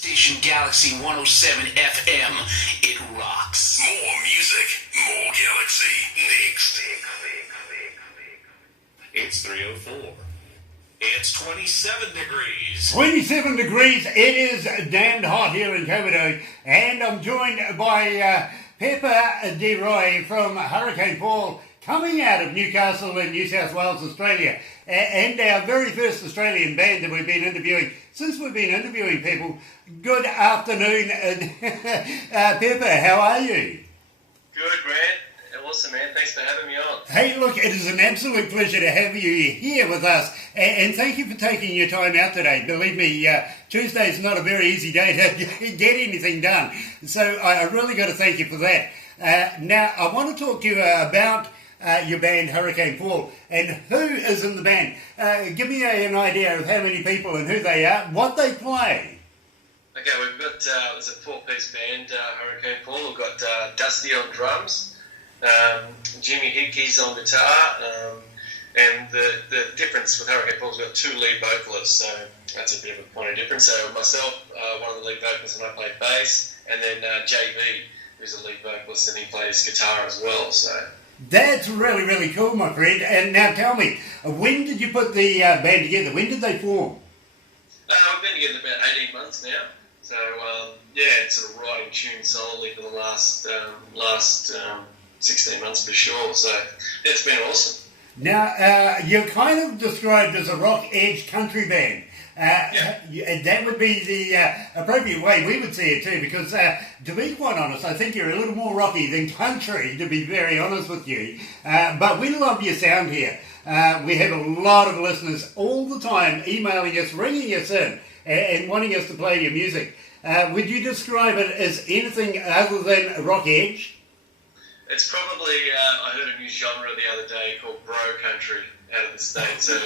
Station Galaxy 107 FM. It rocks. More music, more Galaxy. Next. It's 3:04. It's 27 degrees. 27 degrees. It is damned hot here in Comodo, and I'm joined by Pepper DeRoy from Hurricane Paul, coming out of Newcastle in New South Wales, Australia, and our very first Australian band that we've been interviewing. Since we've been interviewing people, good afternoon, Pepper, how are you? Good, Grant. Awesome, man. Thanks for having me on. Hey, look, it is an absolute pleasure to have you here with us, and thank you for taking your time out today. Believe me, Tuesday's not a very easy day to get anything done, so I really got to thank you for that. Now, I want to talk to you about your band, Hurricane Paul, and who is in the band. Give me an idea of how many people and who they are, what they play. Okay, we've got, it's a four-piece band, Hurricane Paul. We've got Dusty on drums, Jimmy Hickey's on guitar, and the difference with Hurricane Paul is we've got two lead vocalists, so that's a bit of a point of difference. So myself, one of the lead vocalists, and I play bass, and then JV, who's a lead vocalist, and he plays guitar as well, so... That's really, really cool, my friend. And now tell me, when did you put the band together? When did they form? We've been together about 18 months now. So, yeah, sort of writing tunes solidly for the last 16 months for sure. So, yeah, it's been awesome. Now, you're kind of described as a rock edge country band. That would be the appropriate way we would see it too, because to be quite honest, I think you're a little more rocky than country, to be very honest with you. But we love your sound here. We have a lot of listeners all the time emailing us, ringing us in, and wanting us to play your music. Would you describe it as anything other than rock edge? It's probably, I heard a new genre the other day called bro country out of the States, so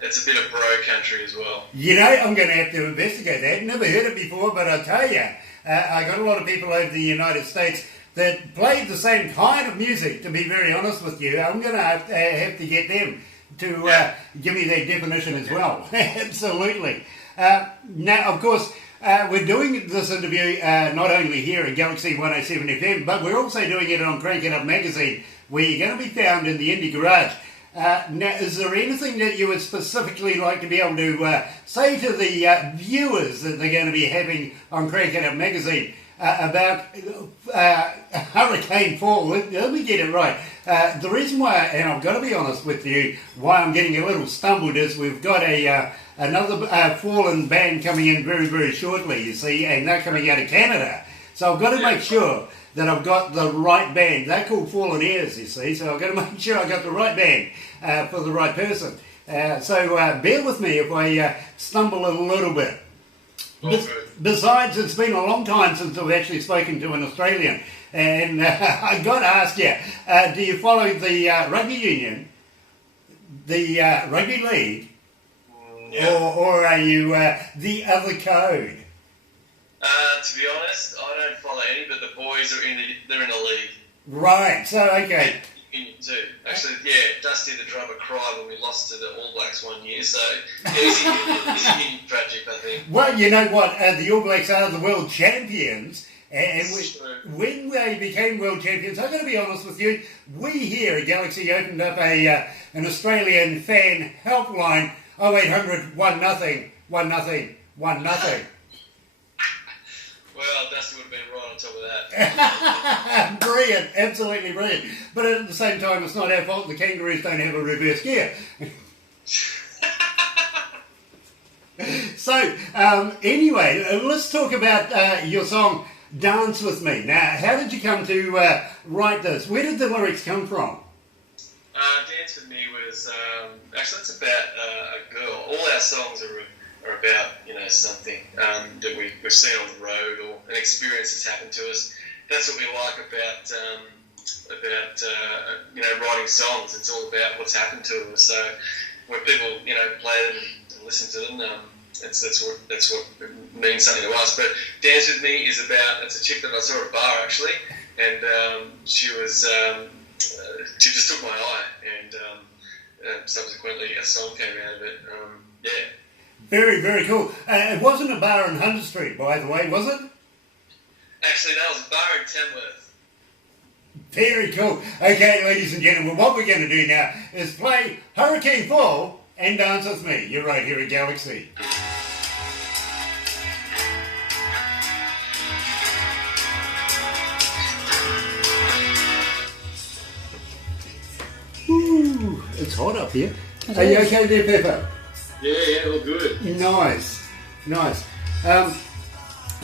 it's a bit of bro country as well. You know, I'm going to have to investigate that. Never heard it before, but I'll tell you, I got a lot of people over the United States that played the same kind of music, to be very honest with you. I'm going to have to get them to give me their definition as well. Absolutely. Now, of course, we're doing this interview not only here at Galaxy 107 FM, but we're also doing it on Crank It Up magazine, where you're going to be found in the Indie Garage. Now, is there anything that you would specifically like to be able to say to the viewers that they're going to be having on Crank It Up magazine about Hurricane Paul? Let me get it right. The reason why, and I've got to be honest with you, why I'm getting a little stumbled is we've got another Fallen band coming in very, very shortly, you see, and they're coming out of Canada. So I've got to make sure that I've got the right band. They're called Fallen Airs, you see, so I've got to make sure I got the right band for the right person. So bear with me if I stumble a little bit. Besides, it's been a long time since I've actually spoken to an Australian, and I got to ask you, do you follow the rugby union, the rugby league, or are you the other code? To be honest, I don't follow any, but the boys are they're in a league. Right, so okay. Union too. Actually, yeah, Dusty the drummer cried when we lost to the All Blacks one year, so it's a union tragic, I think. Well, you know what, the All Blacks are the world champions, and when they became world champions, I'm going to be honest with you, we here at Galaxy opened up an Australian fan helpline, 0800 1-0, 1-0, 1-0. Well, Dusty would have been right on top of that. Brilliant, absolutely brilliant. But at the same time, it's not our fault the Kangaroos don't have a reverse gear. So, anyway, let's talk about your song, Dance With Me. Now, how did you come to write this? Where did the lyrics come from? Dance With Me was, actually it's about a girl. All our songs are about, you know, something that we've seen on the road or an experience that's happened to us. That's what we like about you know, writing songs. It's all about what's happened to us. So when people, you know, play them and listen to them, that's what means something to us. But Dance With Me is about, it's a chick that I saw at a bar actually, and she just took my eye, and subsequently a song came out of it. Very, very cool. It wasn't a bar in Hunter Street, by the way, was it? Actually, that was a bar in Tamworth. Very cool. Okay, ladies and gentlemen, what we're going to do now is play Hurricane Fall and Dance With Me. You're right here at Galaxy. Ooh, it's hot up here. Are you okay there, Pepper? Yeah, all good. Nice.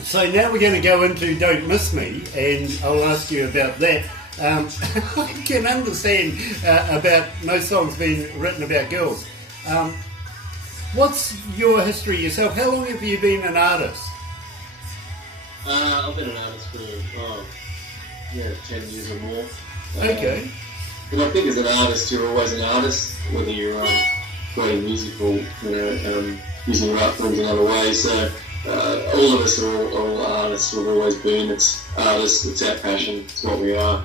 So now we're going to go into Don't Miss Me, and I'll ask you about that. I can understand about most songs being written about girls. What's your history yourself? How long have you been an artist? I've been an artist for 10 years or more. Okay. And I think as an artist, you're always an artist, whether you're creating music or using your art forms in other ways. So all of us are all artists. We've always been. It's artists. It's our passion. It's what we are.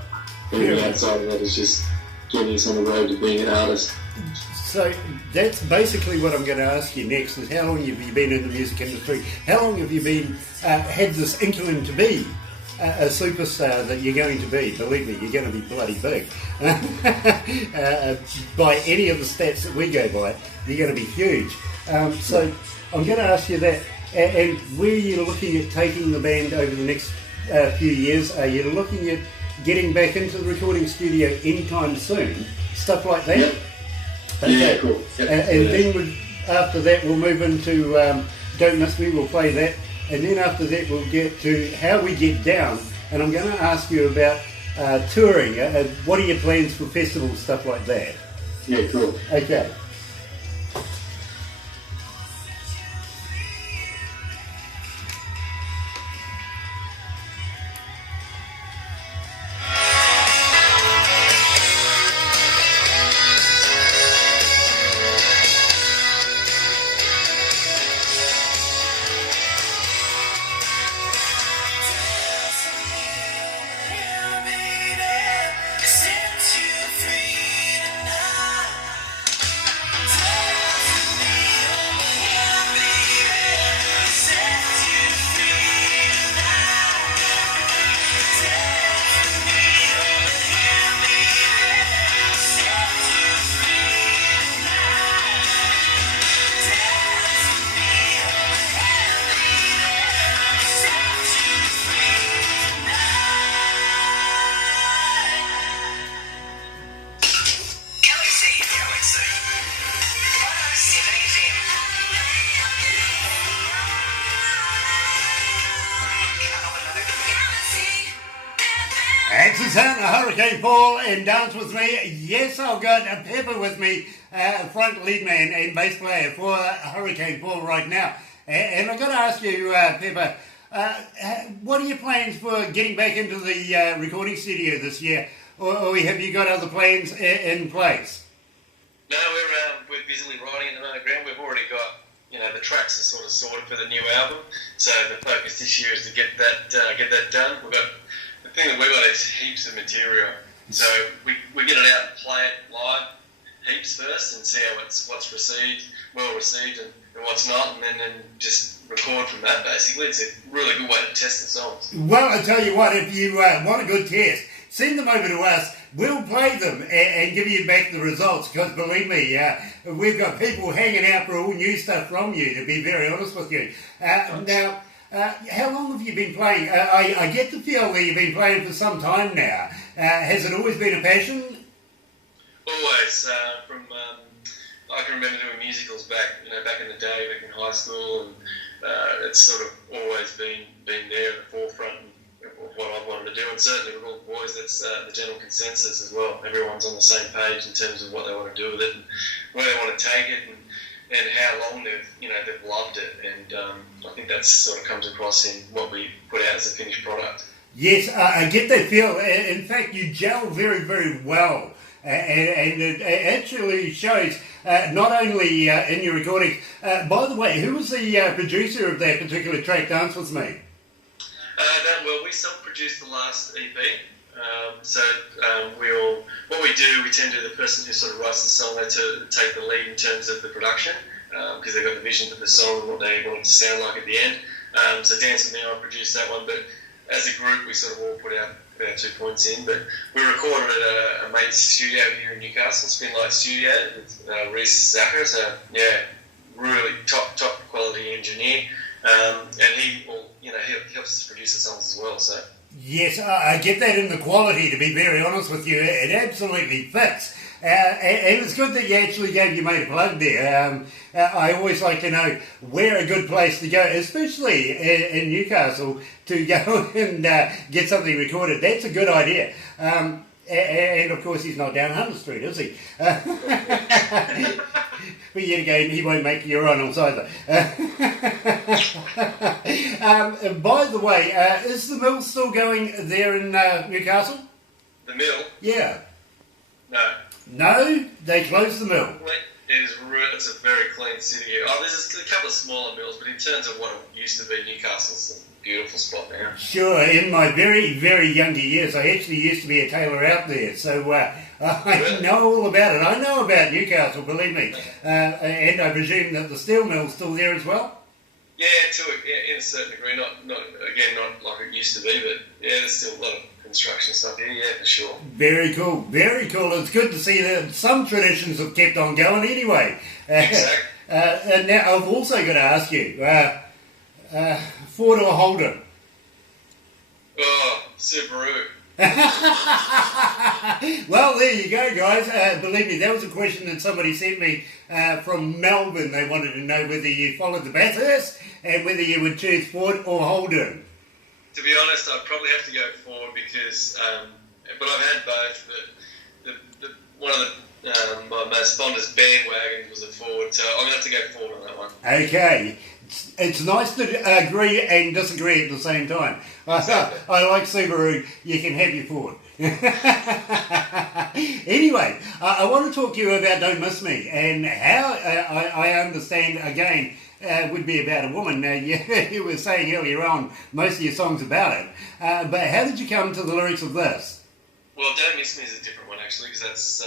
Anything outside of that is just getting us on the road to being an artist. So that's basically what I'm going to ask you next, is how long have you been in the music industry? How long have you been had this inkling to be a superstar that you're going to be? Believe me, you're going to be bloody big. By any of the stats that we go by, you're going to be huge. So I'm going to ask you that. And where you're looking at taking the band over the next few years, are you looking at getting back into the recording studio anytime soon? Stuff like that? Yep. Okay. Yeah, cool. Yep. And then after that we'll move into Don't Miss Me, we'll play that. And then after that we'll get to How We Get Down. And I'm going to ask you about touring. What are your plans for festivals, stuff like that? Yeah, cool. Okay. Hurricane Fall and Dance With Me. Yes, I've got Pepper with me, front lead man and bass player for Hurricane Fall right now. And I've got to ask you, Pepper, what are your plans for getting back into the recording studio this year? Or have you got other plans in place? No, we're busily writing at the moment, Graham. We've already got, the tracks are sort of sorted for the new album. So the focus this year is to get that done. The thing that we've got is heaps of material. So we get it out and play it live heaps first and see how what's well received and what's not, and then just record from that basically. It's a really good way to test the songs. Well, I tell you what, if you want a good test, send them over to us. We'll play them and give you back the results, because believe me, we've got people hanging out for all new stuff from you, to be very honest with you. Now, how long have you been playing? I get the feel that you've been playing for some time now. Has it always been a passion? Always. I can remember doing musicals back in the day, back in high school, and it's sort of always been there at the forefront of what I wanted to do. And certainly with all the boys, that's the general consensus as well. Everyone's on the same page in terms of what they want to do with it and where they want to take it, and how long they've loved it, and I think that sort of comes across in what we put out as a finished product. Yes, I get that feel. In fact, you gel very, very well, and it actually shows not only in your recording. By the way, who was the producer of that particular track, Dance With Me? We self-produced the last EP. We tend to, the person who sort of writes the song to take the lead in terms of the production, because they got the vision for the song and what they wanted to sound like at the end. So Dance With Me, I produced that one, but as a group we sort of all put our 2 points in. But we recorded at a mate's studio here in Newcastle, Spin Light Studio, with Reid Zacher, so yeah, really top quality engineer, and he helps us produce the songs as well. So yes, I get that in the quality, to be very honest with you. It absolutely fits. And it's good that you actually gave your mate a plug there. I always like to know where a good place to go, especially in Newcastle, to go and get something recorded. That's a good idea. And of course, he's not down Hunter Street, is he? But yet again, he won't make urinals either. By the way, is the mill still going there in Newcastle? the mill, Yeah. no. No, they closed the mill. It's a very clean city here. There's a couple of smaller mills, but in terms of what it used to be, Newcastle's a beautiful spot now. Sure, in my very, very younger years, I actually used to be a tailor out there, so I know all about it. I know about Newcastle, believe me. And I presume that the steel mill's still there as well? Yeah, in a certain degree. Not like it used to be, but yeah, there's still a lot of construction stuff here, yeah, for sure. Very cool, very cool. It's good to see that some traditions have kept on going anyway. Exactly. And now I've also got to ask you, Ford or Holden? Oh, Subaru. Well, there you go, guys. Believe me, that was a question that somebody sent me from Melbourne. They wanted to know whether you followed the Bathurst and whether you would choose Ford or Holden. To be honest, I'd probably have to go Ford because, but I've had both. One of my most fondest bandwagons was a Ford, so I'm going to have to go Ford on that one. Okay. It's nice to agree and disagree at the same time. I like Subaru. You can have your Ford. Anyway, I want to talk to you about Don't Miss Me and how I understand, again, would be about a woman. Now, you were saying earlier on most of your songs about it, but how did you come to the lyrics of this? Well, Don't Miss Me is a different one actually, because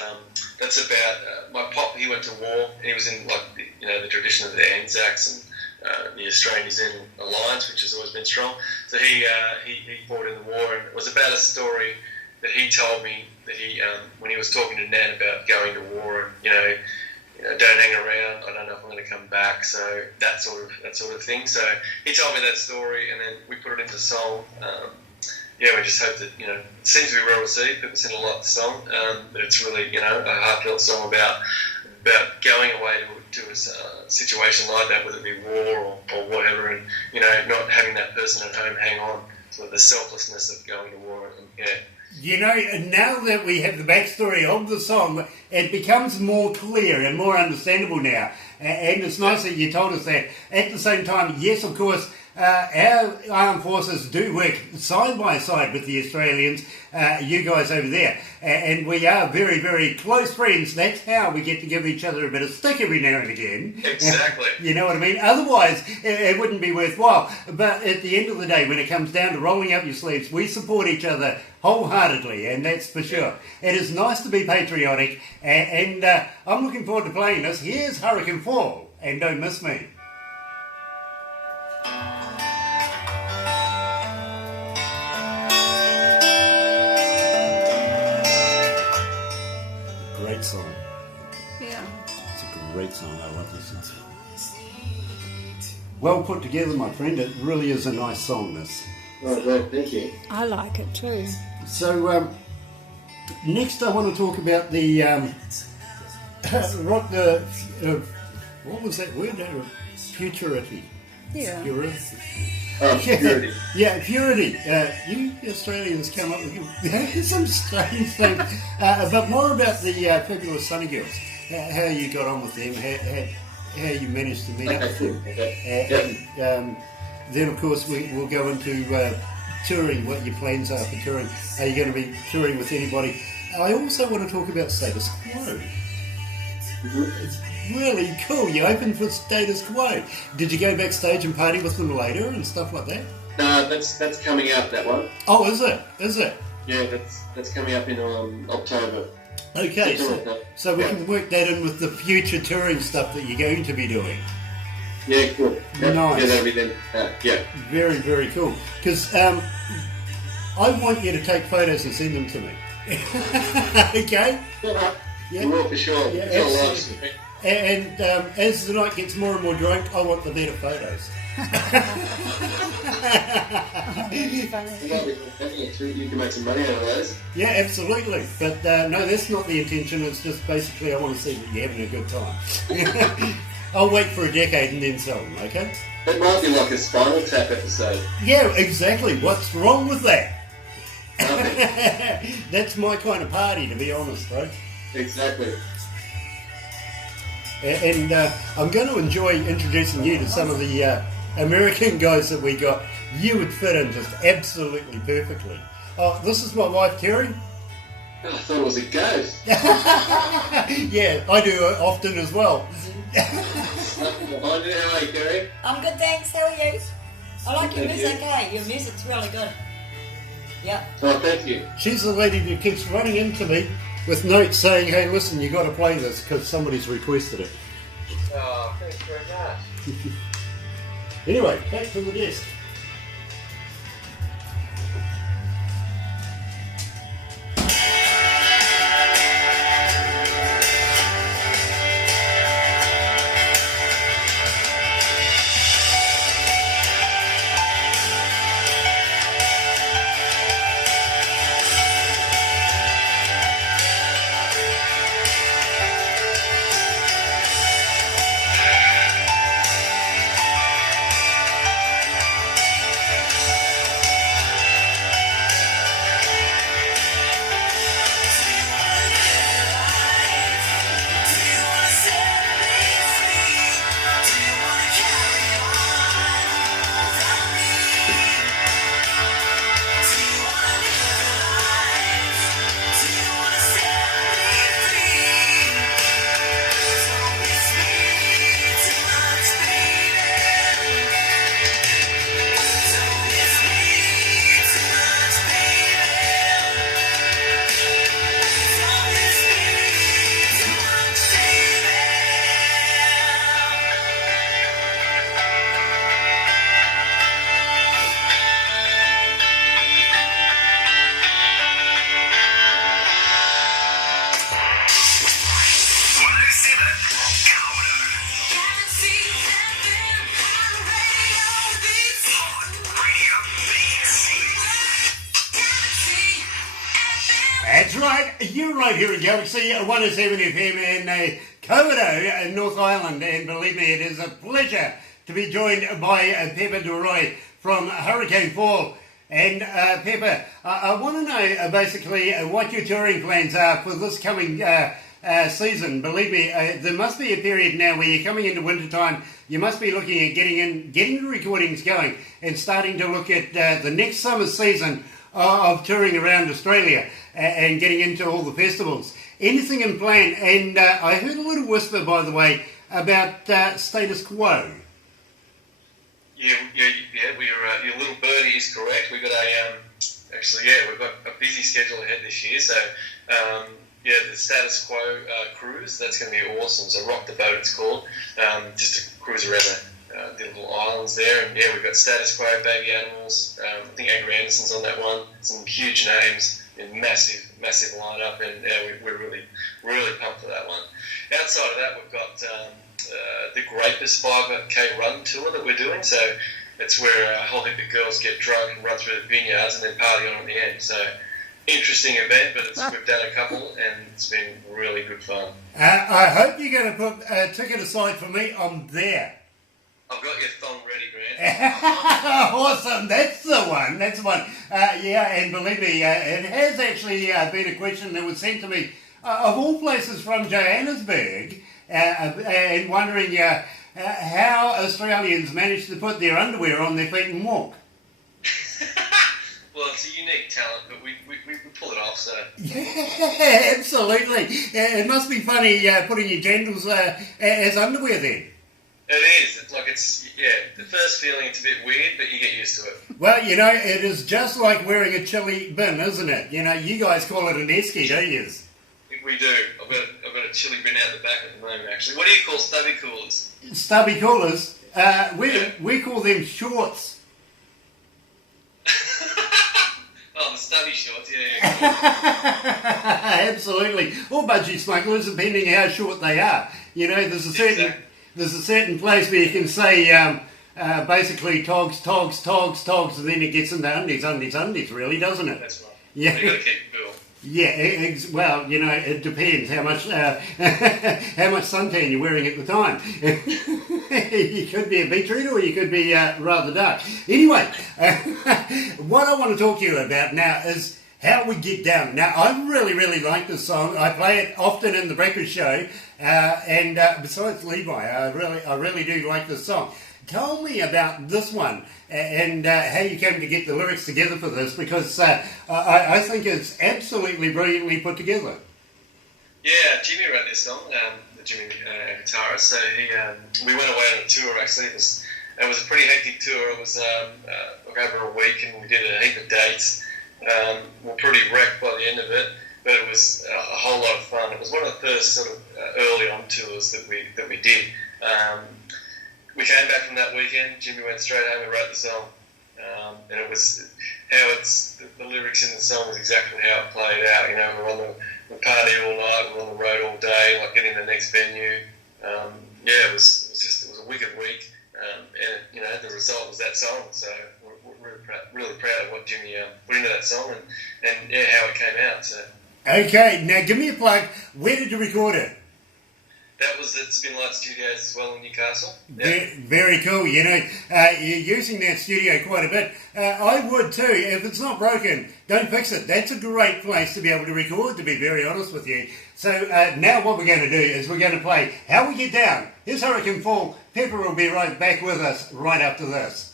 that's about my pop. He went to war. He was in the tradition of the Anzacs and the Australian-New Zealand alliance, which has always been strong. So he fought in the war, and it was about a story that he told me that he when he was talking to Nan about going to war and don't hang around. I don't know if I'm going to come back. So that sort of thing. So he told me that story, and then we put it into song. We just hope that it seems to be well received. People sing a lot of the song, but it's really a heartfelt song about going away to a situation like that, whether it be war or whatever, and not having that person at home hang on, sort of the selflessness of going to war. And, now that we have the backstory of the song, it becomes more clear and more understandable now. And it's nice that you told us that. At the same time, yes, of course, our armed forces do work side by side with the Australians, you guys over there, and we are very, very close friends. That's how we get to give each other a bit of stick every now and again. Exactly. You know what I mean? Otherwise, it wouldn't be worthwhile. But at the end of the day, when it comes down to rolling up your sleeves, we support each other wholeheartedly, and that's for sure. It is nice to be patriotic, and I'm looking forward to playing this. Here's Hurricane Fall, and Don't Miss Me. Great song. Yeah. It's a great song. I love this song. Well put together, my friend. It really is a nice song, this. Oh, great, thank you. I like it too. So, next I want to talk about the what was that word? Futurity. Yeah. Purity. Oh, purity. Yeah, purity. You Australians come up with some strange things. But more about the fabulous Sunny Girls. How you got on with them. How you managed to meet up with them. And then, of course, we'll go into touring, what your plans are for touring. Are you going to be touring with anybody? I also want to talk about Status Quo. It's really cool. You opened for Status Quo. Did you go backstage and party with them later and stuff like that? No, that's coming out, that one. Oh, is it? Is it? Yeah, that's coming up in October. Okay, so we can work that in with the future touring stuff that you're going to be doing. Yeah, cool. Yep. Nice. Yeah, that'll be then. Yeah. Very, very cool. Because I want you to take photos and send them to me. Okay? Yeah. Yeah. Well, for sure. Yeah, For sure, absolutely. And as the night gets more and more drunk, I want the better photos. You can make some money out of those. Yeah, absolutely. But no, that's not the intention. It's just basically I want to see that you're having a good time. I'll wait for a decade and then sell them, okay? It might be like a Spinal Tap episode. Yeah, exactly. What's wrong with that? Nothing. That's my kind of party, to be honest, right? Exactly. And I'm going to enjoy introducing you to some of the American guys that we got. You would fit in just absolutely perfectly. Oh, this is my wife, Terry. I thought it was a ghost. Yeah, I do often as well. Behind you, how are you, Kerry? I'm good, thanks. How are you? I like your Thank music, you. hey? Your music's really good. Yep. Oh, thank you. She's the lady who keeps running into me with notes saying, hey, listen, you got to play this because somebody's requested it. Oh, thanks very much. Anyway, back to the desk. That's right, you're right here in Galaxy 107 FM in Komodo in North Island, and believe me, it is a pleasure to be joined by Pepper DeRoy from Hurricane Fall. And Pepper, I want to know basically what your touring plans are for this coming season. Believe me, there must be a period now where you're coming into wintertime. You must be looking at getting the recordings going and starting to look at the next summer season of touring around Australia and getting into all the festivals. Anything in plan? And I heard a little whisper, by the way, about Status Quo. Yeah. Your little birdie is correct. We've got we've got a busy schedule ahead this year. So, the Status Quo cruise, that's going to be awesome. So, Rock the Boat, it's called. Just to cruise around the little islands there. And we've got Status Quo, Baby Animals. I think Andrew Anderson's on that one. Some huge names, massive lineup, and we're really pumped for that one. Outside of that, we've got the Grapus 5K run tour that we're doing. So it's where a whole heap of girls get drunk and run through the vineyards and then party on at the end. So interesting event, but we've done a couple and it's been really good fun. I hope you're going to put a ticket aside for me. I'm there. I've got your thong ready, Grant. Awesome, that's the one. And believe me, it has actually been a question that was sent to me of all places from Johannesburg, and wondering how Australians manage to put their underwear on their feet and walk. Well, it's a unique talent, but we pull it off, so... Yeah, absolutely. It must be funny putting your genitals as underwear then. It is. The first feeling, it's a bit weird, but you get used to it. Well, it is just like wearing a chili bin, isn't it? You guys call it an esky, don't you? we do. I've got a chili bin out the back at the moment, actually. What do you call stubby coolers? Stubby coolers. We call them shorts. Oh, the stubby shorts, yeah. Absolutely. Or budgie smugglers, depending how short they are. You know, there's a certain place where you can say basically togs, and then it gets into undies, really, doesn't it? That's right. Yeah. You've got to keep it cool. Yeah, well, you know, it depends how much suntan you're wearing at the time. You could be a beetroot or you could be rather dark. Anyway, what I want to talk to you about now is how we get down. Now, I really, really like this song. I play it often in the breakfast show, and besides Levi, I really do like this song. Tell me about this one and how you came to get the lyrics together for this, because I think it's absolutely brilliantly put together. Yeah, Jimmy wrote this song, the Jimmy guitarist. So we went away on a tour, actually. It was a pretty hectic tour. It was over a week, and we did a heap of dates. We were pretty wrecked by the end of it, but it was a whole lot of fun. It was one of the first sort of early on tours that we did. We came back from that weekend. Jimmy went straight home and wrote the song, and it was how the lyrics in the song was exactly how it played out. You know, we're on the party all night, we're on the road all day, like getting the next venue. It was a wicked week, and you know the result was that song. So we're really proud of what Jimmy put into that song and how it came out. So. Okay, now give me a plug. Where did you record it? That was at Spin Light Studios as well in Newcastle. Yeah. Very cool. You know, you're using that studio quite a bit. I would too. If it's not broken, don't fix it. That's a great place to be able to record, to be very honest with you. So now what we're going to do is we're going to play How We Get Down. Here's Hurricane Fall. Pepper will be right back with us right after this.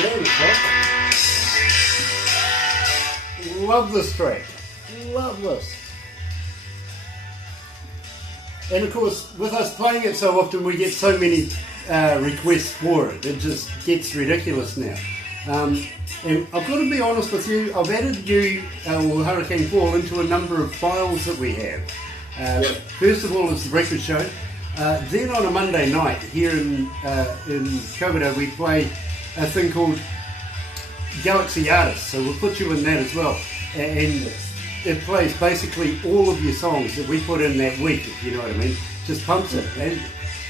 Very cool. Love this track. Love this. And of course, with us playing it so often, we get so many requests for it. It just gets ridiculous now. And I've got to be honest with you, I've added you, or Hurricane Fall, into a number of files that we have. First of all, it's the breakfast show. Then on a Monday night here in Kokoda, we play a thing called Galaxy Artists, so we'll put you in that as well, and it plays basically all of your songs that we put in that week, if you know what I mean. Just pumps it, and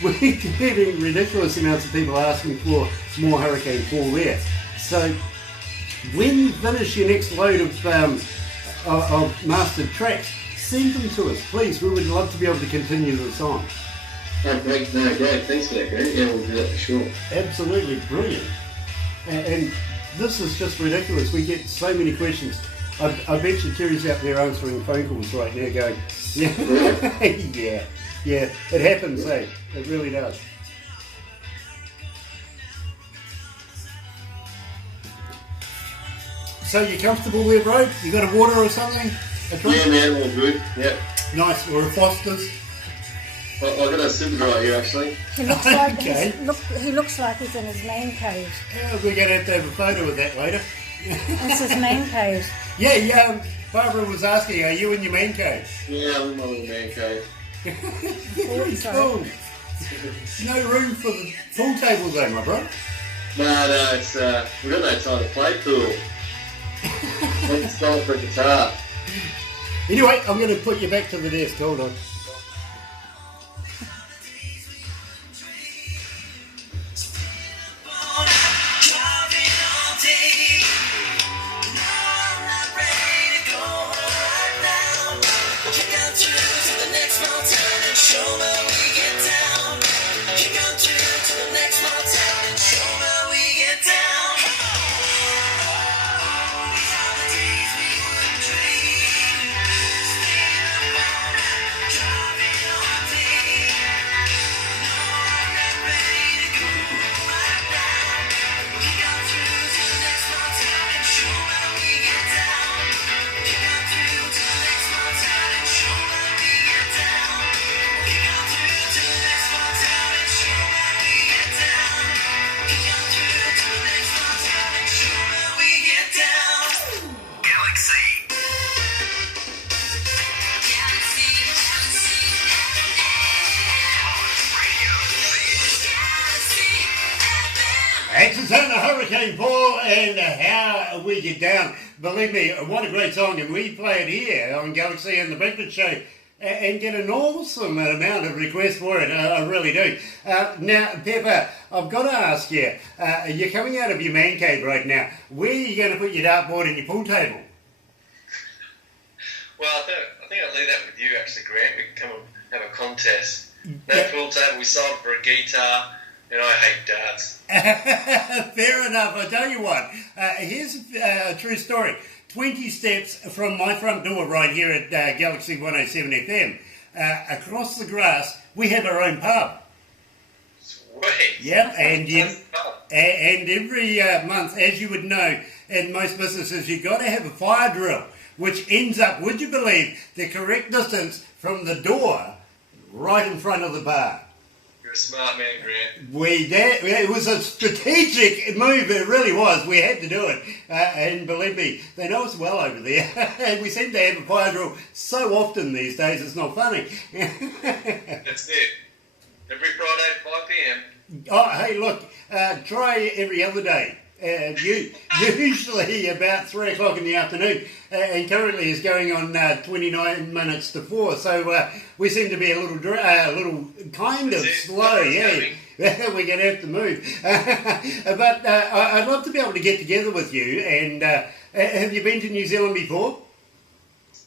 we're getting ridiculous amounts of people asking for more Hurricane Fall there. So when you finish your next load of mastered tracks, send them to us, please. We would love to be able to continue the song. Oh, great. No, great. Thanks for that, Greg. Yeah, we'll do that for sure. Absolutely brilliant. And this is just ridiculous. We get so many questions. I bet you Terry's out there answering phone calls right now going, yeah, yeah, it happens, eh? It really does. So you comfortable there, bro? You got a water or something? Yeah, man, all good. Yep. Nice. Or a Foster's? I've got a super right here, actually. He looks like Okay. he looks like he's in his man cave. We're going to have a photo of that later. It's his man cave. Yeah, Barbara was asking, are you in your man cave? Yeah, I'm in my little man cave. Very cool. No room for the pool table though, my bro. No, it's we've got no time to play pool. Let's go for a guitar. Anyway, I'm going to put you back to the desk. Hold on. Drive Arizona Hurricane Paul, and how we get down. Believe me, what a great song, and we play it here on Galaxy and the Breakfast Show and get an awesome amount of requests for it. I really do. Now, Pepper, I've got to ask you, you're coming out of your man cave right now. Where are you going to put your dartboard and your pool table? Well, I think I'll leave that with you, actually, Grant. We can come and have a contest. No pool table, we sold for a guitar, and I hate darts. Fair enough. I tell you what, here's a true story. 20 steps from my front door right here at Galaxy 107 FM. Across the grass, we have our own pub. Sweet. Yep, and every month, as you would know, in most businesses, you've got to have a fire drill, which ends up, would you believe, the correct distance from the door right in front of the bar. You're a smart man, Grant. It was a strategic move, it really was. We had to do it. And believe me, they know us well over there. And we seem to have a fire drill so often these days, it's not funny. That's it. Every Friday at 5 p.m. Oh, hey, look, try every other day. Usually about 3 o'clock in the afternoon, and currently is going on 29 minutes to 4. So we seem to be a little kind of slow. Yeah, we're going to have to move. But I'd love to be able to get together with you. And have you been to New Zealand before?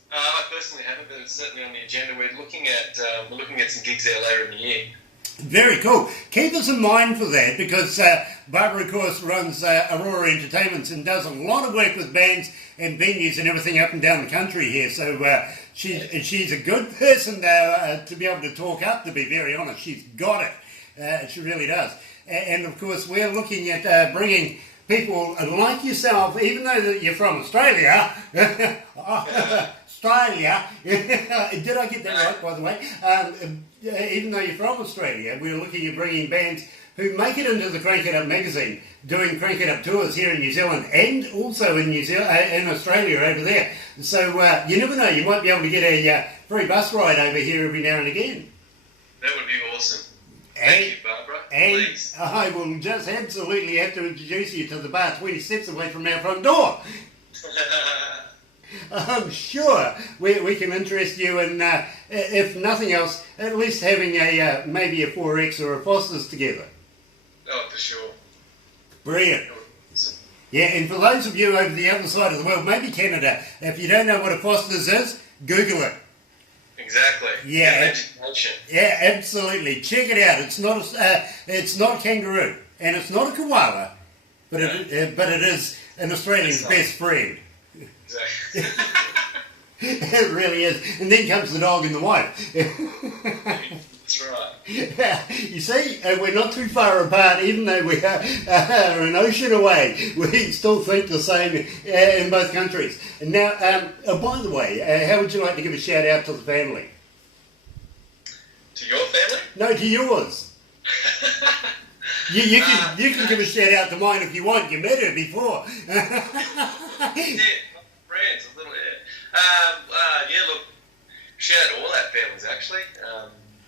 I personally haven't, but it's certainly on the agenda. We're looking at some gigs there later in the year. Very cool. Keep us in mind for that, because Barbara, of course, runs Aurora Entertainments and does a lot of work with bands and venues and everything up and down the country here. So she's a good person to be able to talk up, to be very honest. She's got it. She really does. And, of course, we're looking at bringing people like yourself, even though that you're from Australia. Australia. Did I get that right, by the way? Even though you're from Australia, we're looking at bringing bands who make it into the Crank It Up magazine, doing Crank It Up tours here in New Zealand and also in in Australia over there. So you never know, you might be able to get a free bus ride over here every now and again. That would be awesome. Thank you, Barbara. Please. I will just absolutely have to introduce you to the bar 20 steps away from our front door. I'm sure we can interest you in, if nothing else, at least having maybe a 4X or a Foster's together. Oh, for sure. Brilliant. Yeah, and for those of you over the other side of the world, maybe Canada, if you don't know what a Foster's is, Google it. Exactly. Yeah, yeah, absolutely. Check it out. It's not a kangaroo, and it's not a koala, but it is an Australian's best friend. Exactly. It really is. And then comes the dog and the wife. That's right. You see, we're not too far apart, even though we are an ocean away. We still think the same in both countries. Now, by the way, how would you like to give a shout out to the family? To your family? No, to yours. You can give a shout out to mine if you want. You met her before. Friends, a little, look, shout out to all our families, actually.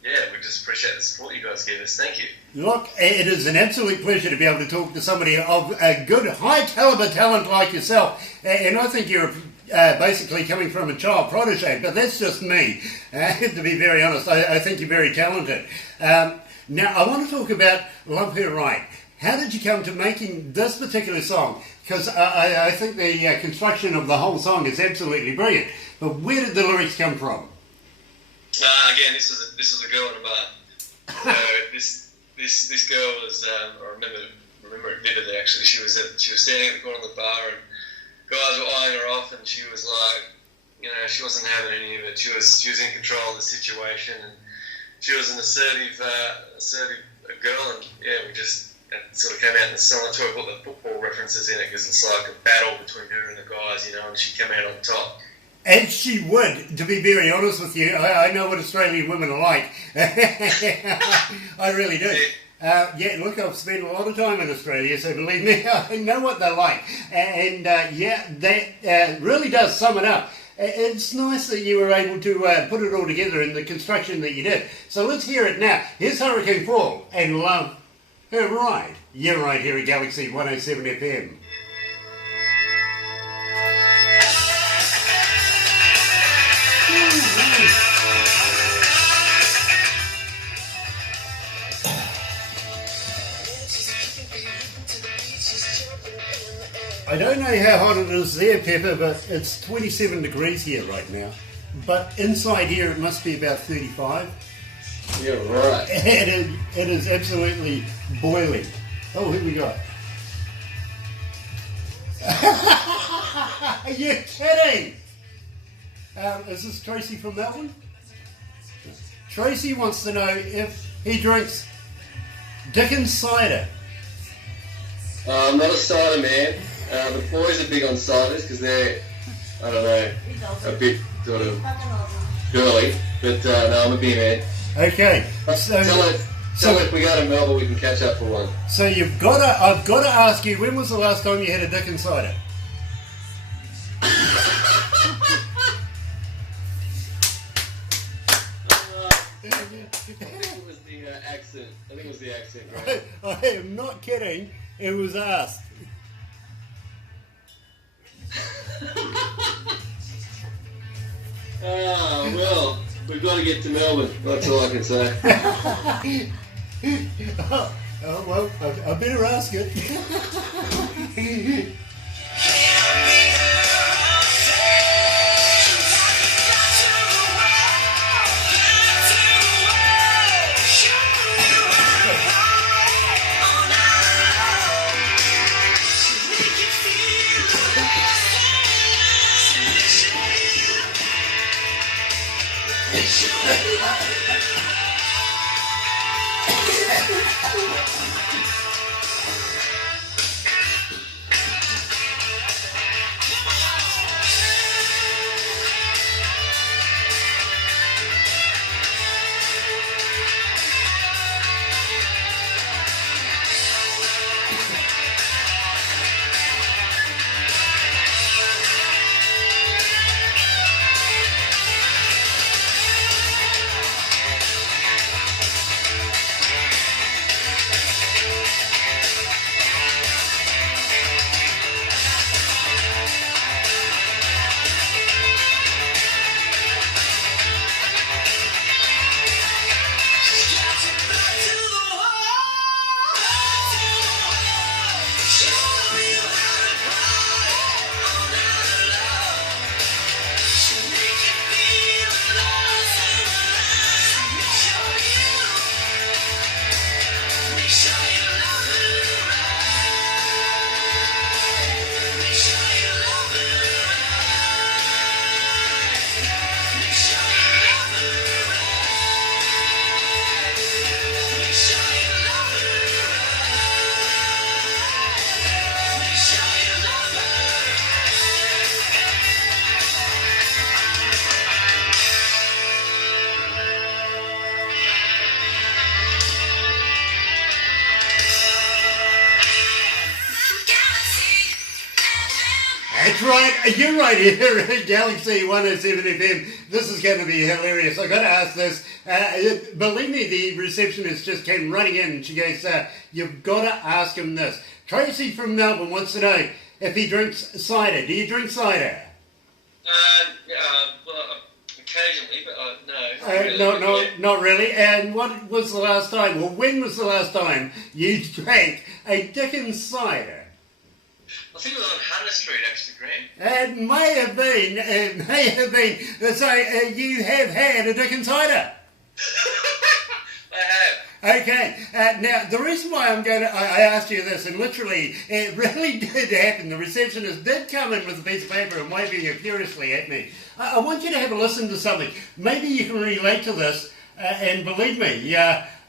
We just appreciate the support you guys give us. Thank you. Look, it is an absolute pleasure to be able to talk to somebody of a good, high-caliber talent like yourself. And I think you're basically coming from a child protege, but that's just me. To be very honest, I think you're very talented. Now, I want to talk about Love Her Right. How did you come to making this particular song? Because I think the construction of the whole song is absolutely brilliant. But where did the lyrics come from? Again, this was a girl in a bar. This girl was I remember it vividly. Actually, she was standing at the corner of the bar, and guys were eyeing her off, and she was like, she wasn't having any of it. She was in control of the situation, and she was an assertive girl, and we just. It sort of came out in the song. That's why I put the football references in it, because it's like a battle between her and the guys, and she came out on top. And she would, to be very honest with you. I know what Australian women are like. I really do. Look, I've spent a lot of time in Australia, so believe me, I know what they're like. And that really does sum it up. It's nice that you were able to put it all together in the construction that you did. So let's hear it now. Here's Hurricane Paul and Love Right. You're right here at Galaxy 107 FM. I don't know how hot it is there, Pepper, but it's 27 degrees here right now. But inside here it must be about 35. Yeah, right. It is absolutely boiling. Oh, who we got? Are you kidding? Is this Tracy from Melbourne? Tracy wants to know if he drinks Dickens cider. I'm not a cider man. The boys are big on ciders because they're, I don't know, a bit sort of girly. But no, I'm a beer man. Okay. So if we go to Melbourne, we can catch up for one. So I've got to ask you, when was the last time you had a Dickens cider? I think it was the accent, right? I am not kidding. It was asked. Well, we've got to get to Melbourne. That's all I can say. Well, I better ask it. That's right, you're right here at Galaxy 107 FM. This is going to be hilarious. I've got to ask this. Believe me, the receptionist just came running in and she goes, you've got to ask him this. Tracy from Melbourne wants to know if he drinks cider. Do you drink cider? Well, occasionally, but no. Not really. And what was the last time, or when was the last time you drank a Dickens cider? I think it was on Hunter Street, actually, Graham. It may have been. So you have had a Dickens cider? I have. Okay. Now, the reason why I asked you this, and literally, it really did happen. The receptionist did come in with a piece of paper and waving it furiously at me. I want you to have a listen to something. Maybe you can relate to this, and believe me,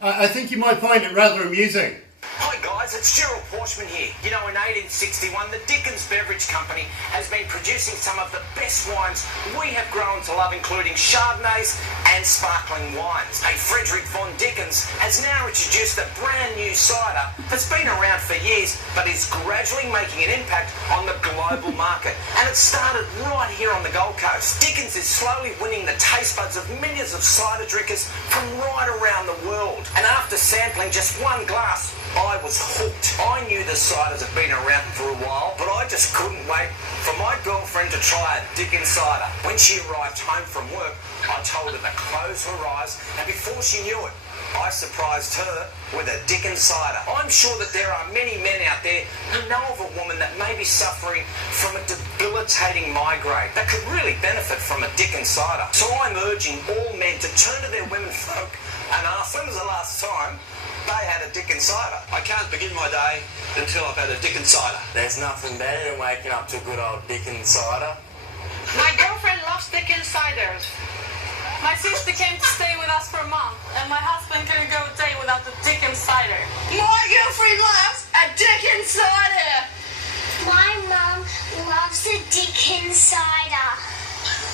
I think you might find it rather amusing. Hi guys. guys, it's Gerald Porshman here. You know, in 1861, the Dickens Beverage Company has been producing some of the best wines we have grown to love, including Chardonnays and sparkling wines. Hey, Frederick von Dickens has now introduced a brand new cider that's been around for years, but is gradually making an impact on the global market. And it started right here on the Gold Coast. Dickens is slowly winning the taste buds of millions of cider drinkers from right around the world. And after sampling just one glass, I was hooked. I knew the ciders had been around for a while, but I just couldn't wait for my girlfriend to try a Dickens cider. When she arrived home from work, I told her to close her eyes, and before she knew it, I surprised her with a Dickens cider. I'm sure that there are many men out there who know of a woman that may be suffering from a debilitating migraine that could really benefit from a Dickens cider. So I'm urging all men to turn to their women folk and ask, when was the last time they had a Dickens cider? I can't begin my day until I've had a Dickens cider. There's nothing better than waking up to good old Dickens cider. My girlfriend loves Dickens ciders. My sister came to stay with us for a month, and my husband couldn't go a day without the Dickens cider. My girlfriend loves a Dickens cider. My mum loves a Dickens cider.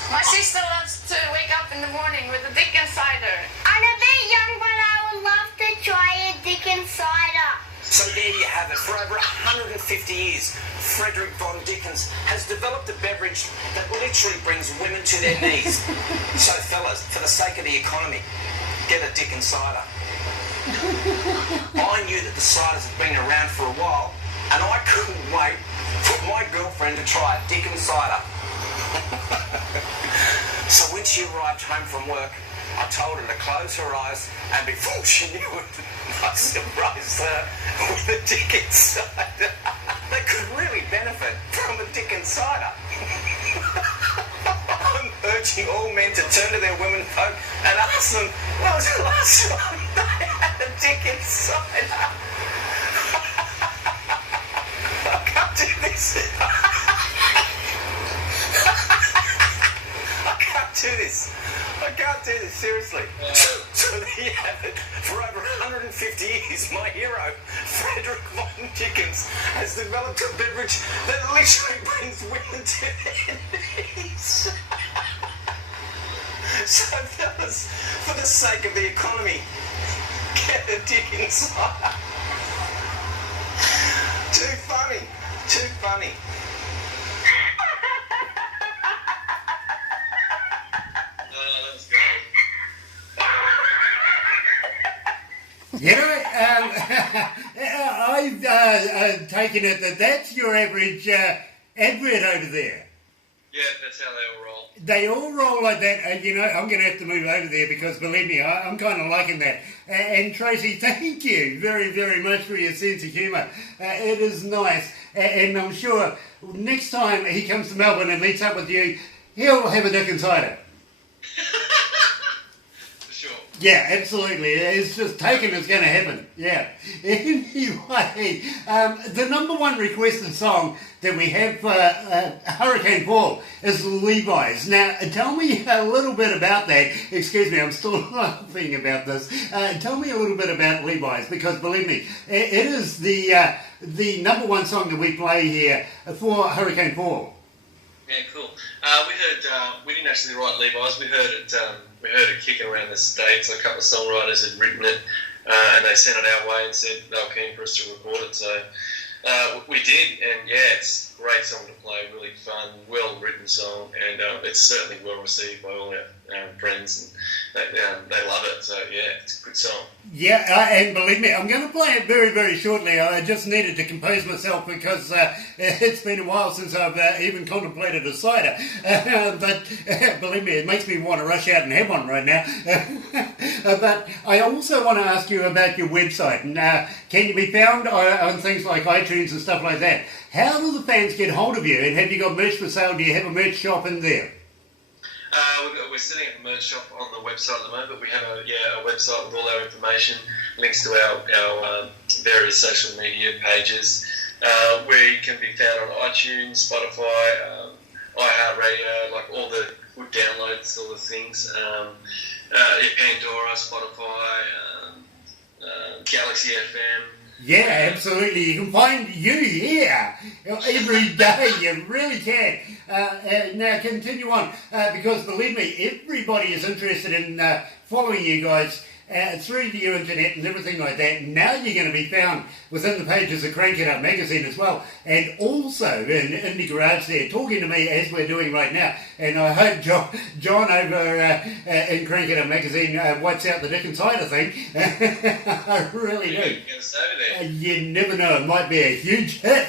My sister loves to wake up in the morning with a Dickens cider. I'm a bit young, but I would love to try a Dickens cider. So there you have it. For over 150 years, Frederick von Dickens has developed a beverage that literally brings women to their knees. So fellas, for the sake of the economy, get a Dickens cider. I knew that the ciders had been around for a while, and I couldn't wait for my girlfriend to try a Dickens cider. So when she arrived home from work, I told her to close her eyes, and before she knew it, I surprised her with a Dickens cider. They could really benefit from a Dickens cider. I'm urging all men to turn to their women folk and ask them, when was the last time they had a Dickens cider? I can't do this. I can't do this, seriously. So there you have it. For over 150 years, my hero, Frederick von Dickens, has developed a beverage that literally brings women to their knees. So fellas, for the sake of the economy, get a Dickens cider. Too funny, too funny. You know, I've taken it that that's your average advert over there. Yeah, that's how they all roll. They all roll like that. You know, I'm going to have to move over there because, believe me, I'm kind of liking that. And Tracy, thank you very, very much for your sense of humour. It is nice. And I'm sure next time he comes to Melbourne and meets up with you, he'll have a Dickens cider. Yeah, absolutely. It's just taken is going to happen. Yeah. Anyway, the number one requested song that we have for Hurricane Paul is Levi's. Now, tell me a little bit about that. Excuse me, I'm still laughing about this. Tell me a little bit about Levi's, because believe me, it is the number one song that we play here for Hurricane Paul. Yeah, cool. We didn't actually write Levi's. We heard it kicking around the States. A couple of songwriters had written it, and they sent it our way and said they were keen for us to record it. So we did, and yeah, it's a great song to play. Really fun, well-written song, and it's certainly well received by all our friends, and they love it. So yeah, it's a good song. Yeah, and believe me, I'm going to play it very, very shortly. I just needed to compose myself because it's been a while since I've even contemplated a cider. But believe me, it makes me want to rush out and have one right now. But I also want to ask you about your website. And can you be found on things like iTunes and stuff like that? How do the fans get hold of you? And have you got merch for sale? Do you have a merch shop in there? We're setting up a merch shop on the website at the moment, but we have a website with all our information, links to our various social media pages. We can be found on iTunes, Spotify, iHeartRadio, like all the good downloads, all the things. Pandora, Spotify, Galaxy FM. Yeah, absolutely. You can find you here every day. You really can. Now continue on, because believe me, everybody is interested in following you guys through the internet and everything like that. Now you're going to be found within the pages of Crank It Up magazine as well, and also in Indie Garage there, talking to me as we're doing right now. And I hope John over in Crank It Up magazine wipes out the dick inside, I think. I really do. You never know, it might be a huge hit.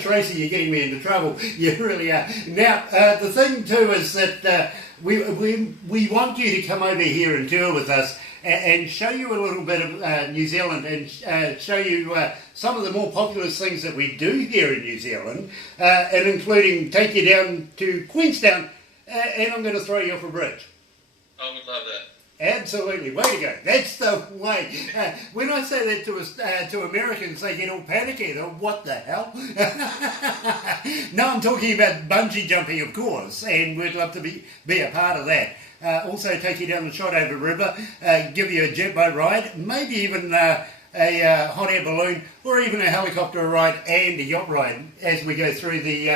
Tracy, you're getting me into trouble. You really are. Now, the thing too is that we want you to come over here and tour with us and show you a little bit of New Zealand and show you some of the more popular things that we do here in New Zealand, and including take you down to Queenstown, and I'm going to throw you off a bridge. I would love that. Absolutely, way to go. That's the way. When I say that to Americans, they get all panicky. They're, what the hell? No, I'm talking about bungee jumping, of course, and we'd love to be a part of that. Also take you down the Shotover River, give you a jet boat ride, maybe even a hot air balloon, or even a helicopter ride and a yacht ride as we go through the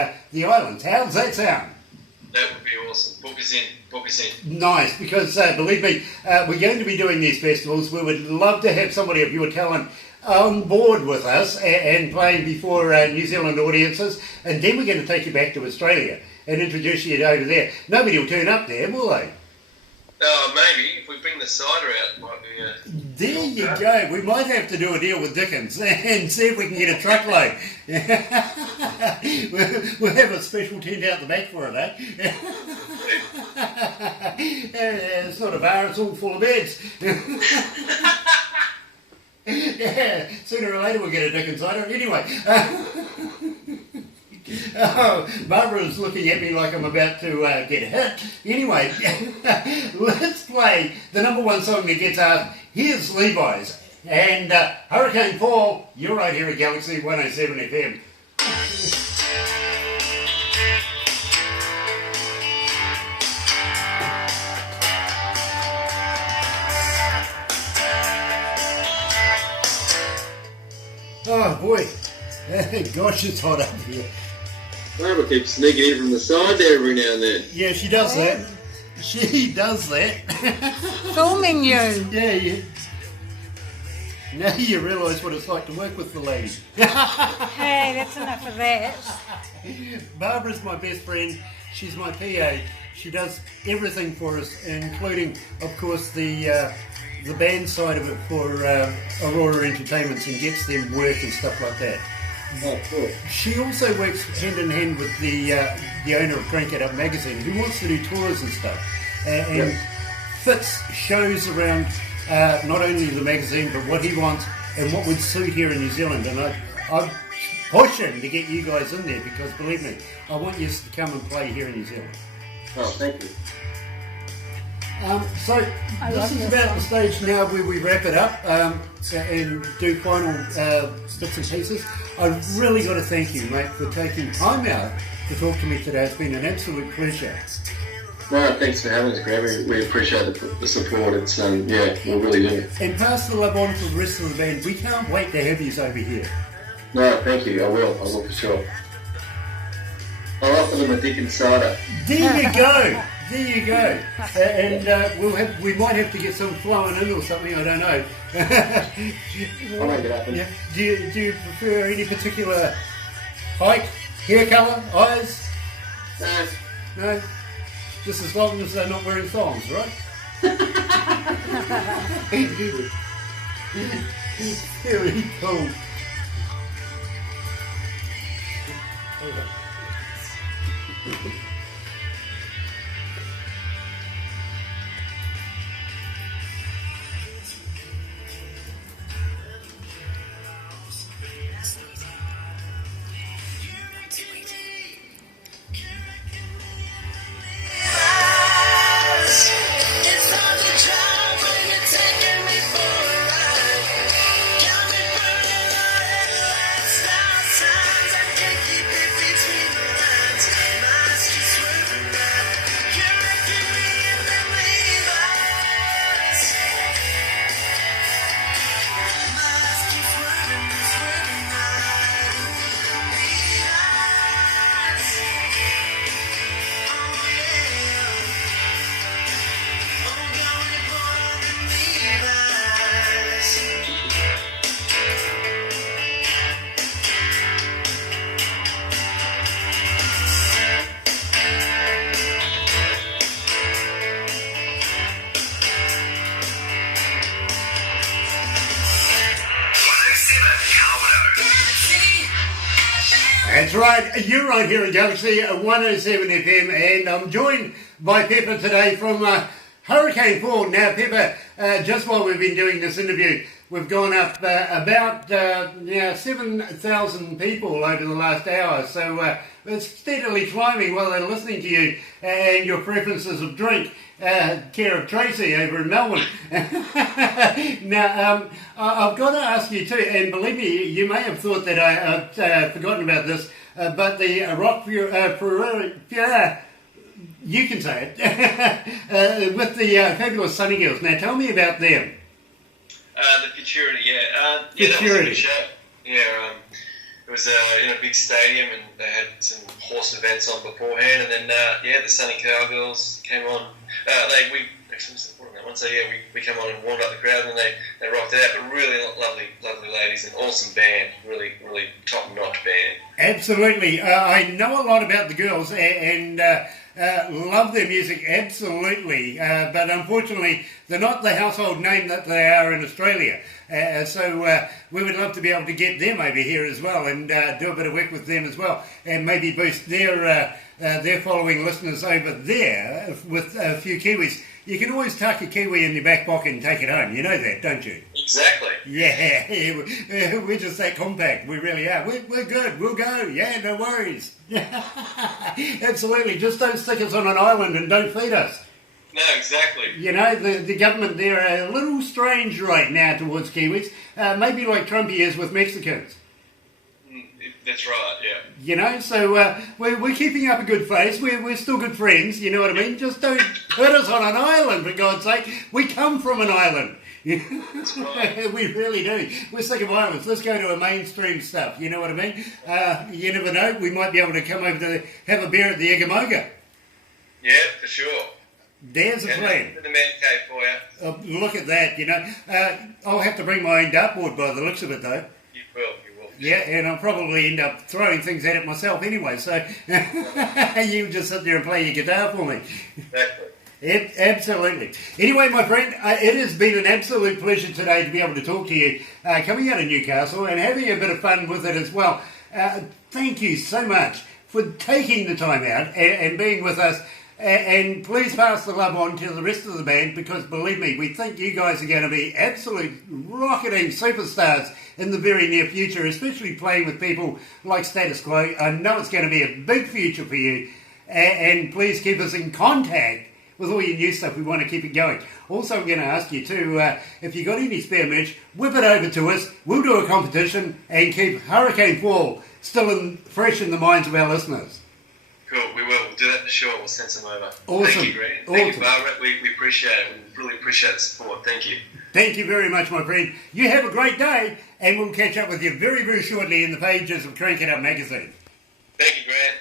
islands. How does that sound? That would be awesome. Book us in. Nice, because believe me, we're going to be doing these festivals. We would love to have somebody of your talent on board with us and playing before New Zealand audiences, and then we're going to take you back to Australia and introduce you over there. Nobody will turn up there, will they? Maybe. If we bring the cider out, it might be There you go. We might have to do a deal with Dickens and see if we can get a truckload. We'll have a special tent out the back for it, eh? It's not a bar, it's all full of beds. Yeah, sooner or later we'll get a Dickens cider. Anyway. Oh, Barbara's looking at me like I'm about to get hit. Anyway, let's play the number one song that gets asked. Here's Levi's. And Hurricane Paul, you're right here at Galaxy 107 FM. Oh boy, gosh, it's hot up here. Barbara keeps sneaking in from the side there every now and then. Yeah, she does that. She does that. Filming you. Yeah, you. Now you realise what it's like to work with the lady. Hey, that's enough of that. Barbara's my best friend. She's my PA. She does everything for us, including, of course, the band side of it for Aurora Entertainments, and gets them work and stuff like that. Oh, cool. She also works hand in hand with the owner of Crank It Up magazine, who wants to do tours and stuff, and fits shows around not only the magazine but what he wants and what would suit here in New Zealand. And I'm pushing to get you guys in there, because believe me, I want you to come and play here in New Zealand. Oh, thank you. So this is about the stage now where we wrap it up and do final bits and pieces. I've really got to thank you, mate, for taking time out to talk to me today. It's been an absolute pleasure. No, thanks for having us, Graham. We appreciate the support. It's yeah, we really do. And pass the love on to the rest of the band. We can't wait to have yous over here. No, thank you. I will for sure. I'll offer them a dick and cider. There you go. There you go. And we might have to get some flowing in or something, I don't know. I'll make it happen. Yeah. Do you prefer any particular height, hair colour, eyes? No. No? Just as long as they're not wearing thongs, right? Very cool. Hold on. That's right, you're right here at Galaxy 107 FM, and I'm joined by Pepper today from Hurricane Paul. Now, Pepper, just while we've been doing this interview, we've gone up about 7,000 people over the last hour, so it's steadily climbing while they're listening to you and your preferences of drink. Care of Tracy over in Melbourne. Now, I've got to ask you too, and believe me, you may have thought that I've forgotten about this, but the Rock you can say it, with the fabulous Sunny Girls. Now, tell me about them. The Futurity, yeah. Yeah, that was a good show. Yeah, it was in a big stadium, and they had some horse events on beforehand, and then the Sunny Cowgirls came on. We actually supporting that one, so yeah, we came on and warmed up the crowd, and they rocked it out. But really lovely ladies, and awesome band, really top notch band. Absolutely, I know a lot about the girls and love their music absolutely, but unfortunately they're not the household name that they are in Australia. So we would love to be able to get them over here as well and do a bit of work with them as well, and maybe boost their following listeners over there with a few Kiwis. You can always tuck a Kiwi in your back pocket and take it home. You know that, don't you? Exactly. Yeah, we're just that compact. We really are. We're good. We'll go. Yeah, no worries. Absolutely. Just don't stick us on an island and don't feed us. No, exactly. You know, the government, they're a little strange right now towards Kiwis. Maybe like Trumpy is with Mexicans. That's right, yeah. You know, so we're keeping up a good face. We're still good friends, you know what I mean? Just don't put us on an island, for God's sake. We come from an island. That's right. We really do. We're sick of islands. Let's go to a mainstream stuff, you know what I mean? You never know. We might be able to come over to have a beer at the Egamoga. Yeah, for sure. There's a plan. The man cave for you. Look at that, you know. I'll have to bring my own dartboard by the looks of it, though. You will. Yeah, and I'll probably end up throwing things at it myself anyway, so you just sit there and play your guitar for me. Exactly. Absolutely. Anyway, my friend, it has been an absolute pleasure today to be able to talk to you, coming out of Newcastle and having a bit of fun with it as well. Thank you so much for taking the time out and being with us. And please pass the love on to the rest of the band, because believe me, we think you guys are going to be absolute rocketing superstars in the very near future, especially playing with people like Status Quo. I know it's going to be a big future for you, and please keep us in contact with all your new stuff. We want to keep it going. Also, I'm going to ask you too, if you got any spare merch, whip it over to us. We'll do a competition and keep Hurricane Paul still fresh in the minds of our listeners. Cool, we will. We'll do that for sure. We'll send some over. Awesome. Thank you, Grant. Thank you, Barbara. We appreciate it. We really appreciate the support. Thank you. Thank you very much, my friend. You have a great day, and we'll catch up with you very, very shortly in the pages of Crank It Up magazine. Thank you, Grant.